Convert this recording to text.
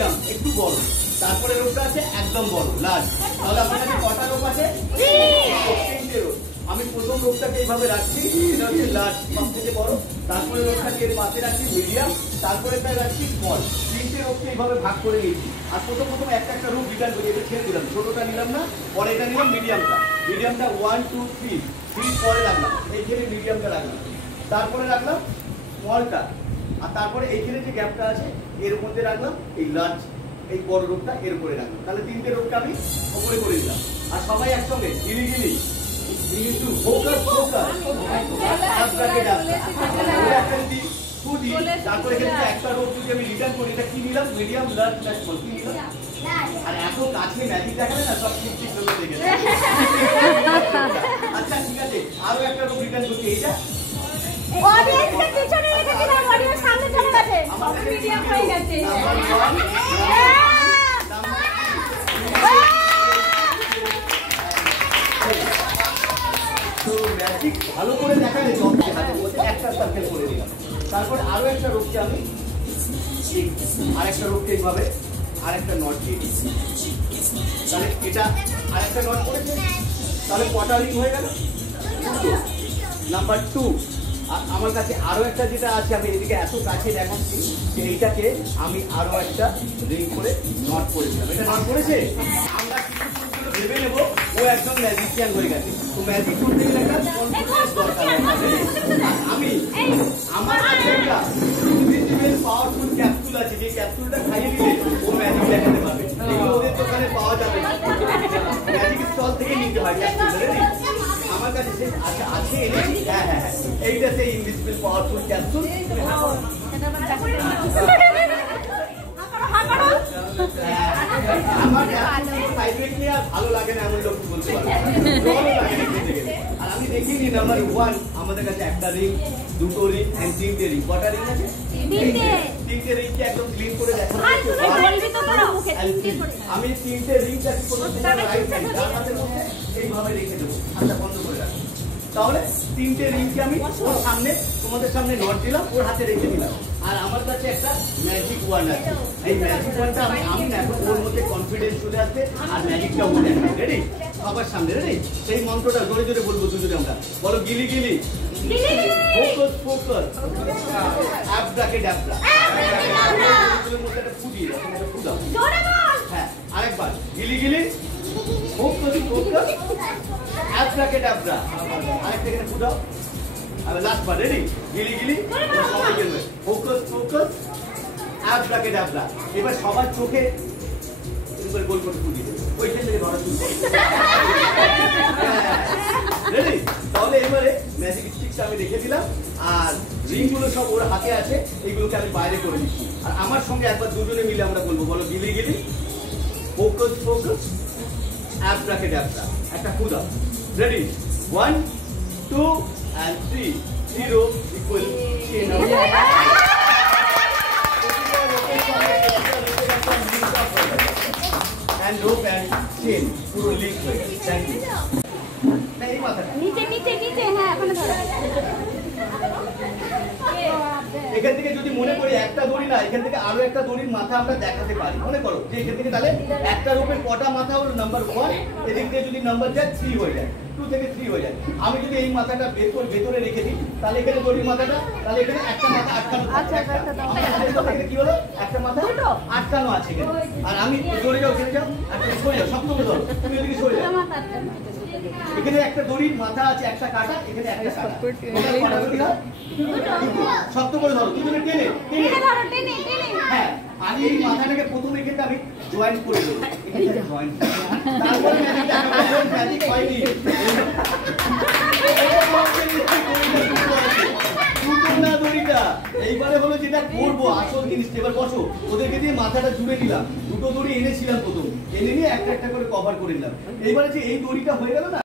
Medium একটু বড়, তারপরে রোপটা আছে একদম বড় লার্জ। তাহলে আমার কাছে কটা রোপ আছে? 3টে রোপ। আমি প্রথম রোপটাকে এইভাবে রাখছি, এটা হচ্ছে লার্জ সব থেকে বড়, তারপরে রোপটাকে এর পাশে রাখছি মিডিয়াম, তারপরে তাই রাখছি স্মল। 3টে রোপকে এইভাবে ভাগ করে নিয়েছি। আর প্রথম একটা রোপ রিটার্ন করি, এটা ছেড়ে দিলাম, ছোটটা নিলাম না, পরে এটা নিলাম মিডিয়ামটা। 1 2 3 পরে রাখলাম, এইখানে মিডিয়ামটা রাখলাম, তারপরে রাখলাম স্মলটা, আর তারপরে এইখানে যে গ্যাপটা আছে এর মধ্যে রাখলাম এই লার্জ, এই বড় রোপটা এর উপরে রাখলাম। তাহলে 3টে রোপটা আমি উপরে করে দিলাম। আর সবাই একসঙ্গে গিলি গিলি কিন্তু ফোকাস ফোকাস তারপরে এখানে একটা রোপ যদি আমি রিটার্ন করি, এটা কি নিলাম? Medium large plus small. কি নিলাম? আর এত কাছে ম্যাজিক দেখালে না সব ঠিক ঠিক হয়ে গেছে। আচ্ছা ঠিক আছে, আরো একটা রোপ রিটার্ন করছি, এইটা অডিয়েন্সের পিছনে রেখেছিলাম, অডিয়েন্স সামনে চলে গেছে, আমার মিডিয়াম হয়ে গেছে। তো ম্যাজিক ভালো করে দেখালে হাতের মধ্যে একটা সার্কেল করে দিলাম। তারপরে আরো একটা রোপকে আমি আরেকটা রোপকে এইভাবে আরেকটা নট দিয়ে দিচ্ছি। তাহলে এটা আরেকটা নট করেছে, তাহলে কটা রিং হয়ে গেল? নাম্বার 2। আর আমার কাছে আরো একটা যেটা আছে, আমি এদিকে এত কাছে দেখাচ্ছি যে এইটাকে আমি আরো একটা রিং করে নট করে দিলাম। এটা নট করেছে, আমরা ভেবে নেব ও একজন ম্যাজিশিয়ান হয়ে গেছে। তো ম্যাজিক করতে গেলে একটা কনফিডেন্স দরকার। আমি আমার কাছে একটা ইনভিজিবল পাওয়ারফুল ক্যাপসুল আছে, যে ক্যাপসুলটা খাইয়ে দিলে ও ম্যাজিক দেখাতে পারবে। এগুলো ওদের দোকানে পাওয়া যাবে না, ম্যাজিক স্টল থেকে নিতে হয় ক্যাপসুল। আমার কাছে সে আচ্ছা আছে, এনেছি। হ্যাঁ হ্যাঁ হ্যাঁ, এইটা সেই ইনভিজিবল পাওয়ারফুল ক্যাপসুল। আমার সাইড্রেট নিয়ে আর ভালো লাগে না এমন লোক বলতে পারবে। আর আমি দেখিনি নাম্বার 1 আমাদের কাছে একটা রিং, দুটো রিং এন্ড 3টে রিং। কটা রিং আছে? 3টে রিংকে একদম ক্লিন করে দেখাবো। আমি 3টে রিংটা কি করব? রাইট সাইড ডান হাতের মধ্যে এইভাবে রেখে দেবো, হাতটা বন্ধ করে রাখবো। তাহলে 3টে রিংকে আমি ওর সামনে, তোমাদের সামনে নট দিলাম, ওর হাতে রেখে দিলাম। আর আমার কাছে একটা ম্যাজিক ওয়ান আছে, এই ম্যাজিক ওয়ানটা আমি না এখন ওর মধ্যে কনফিডেন্স চলে আসবে আর ম্যাজিকটা মনে আসবে। রেডি? সবার সামনে রেডি? সেই মন্ত্রটা জোরে জোরে বলবো দুজনে আমরা। বলো গিলি গিলি ফোকাস ফোকাস অ্যাব্রাকেডাব্রা। এগুলোর মধ্যে একটা ফুদিয়ে দাও, একটা ফুদাও। হ্যাঁ আরেকবার গিলি গিলি ফোকাস ফোকাস অ্যাব্রাকেডাব্রা। আরেকটা এখানে ফুদাও। আবার লাস্ট বার, রেডি? গিলি গিলি সবাই খেলবে ফোকাস ফোকাস অ্যাব্রাকেডাব্রা। এবার সবার চোখে এবার গোল করে ফুদিয়ে দেবে, ওইখান থেকে ধরা শুরু করবে। রেডি? তাহলে এবারে ম্যাজিক স্টিকটা আমি রেখে দিলাম, আর রিংগুলো সব ওর হাতে আছে, এইগুলোকে আমি বাইরে করে দিচ্ছি। আর আমার সঙ্গে একবার দুজনে মিলে আমরা বলবো, বলো গিলি গিলি ফোকাস ফোকাস অ্যাব্রাকেডাব্রা। একটা ফুদাও। Ready? 1 2 and 3 0 equal chain of and rope and chain পুরো লিংক হয়ে গেছে। Thank you. এই মাথাটা নিচে নিচে নিচে, হ্যাঁ ওখানে ধরো। এখান থেকে যদি মনে করি একটা দড়ি না, এখান থেকে আরো একটা দড়ির মাথা আমরা দেখাতে পারি। মনে করো যে এখান থেকে তাহলে একটা রোপের কটা মাথা হলো? নাম্বার 1, এদিক দিয়ে যদি নাম্বার যায় 3 হয়ে যায়, 2 থেকে 3 হয়ে যায়। আমি যদি এই মাথাটা ভেতরে রেখে দিই, তাহলে এখানে দড়ির মাথাটা, তাহলে এখানে একটা মাথা আটকানো আছে। এখানে কি হলো? একটা মাথা আটকানো আছে এখানে। আর আমি সরে যাও, সরে যাও, একটা সরে যাও, শক্ত করে ধরো, তুমি এদিকে সরে যাও। এখানে একটা দড়ির মাথা আছে, একটা কাটা, এখানে একটা কাটা। শক্ত করে ধরো, তুমি টেনে টেনে। হ্যাঁ, আমি এই মাথাটাকে প্রথমে এখানে আমি জয়েন্ট করে দেবো, এখানে জয়েন্ট। তারপরে ম্যাজিক হয়নি, দড়িটা এইবারে হলো যেটা করবো আসল জিনিসটা। এবার বসো, ওদেরকে দিয়ে মাথাটা জুড়ে দিলাম, দুটো দড়ি এনেছিলাম প্রথম, এনে নিয়ে একটা একটা করে কভার করে নিলাম। এইবারে যে এই দড়িটা হয়ে গেল না।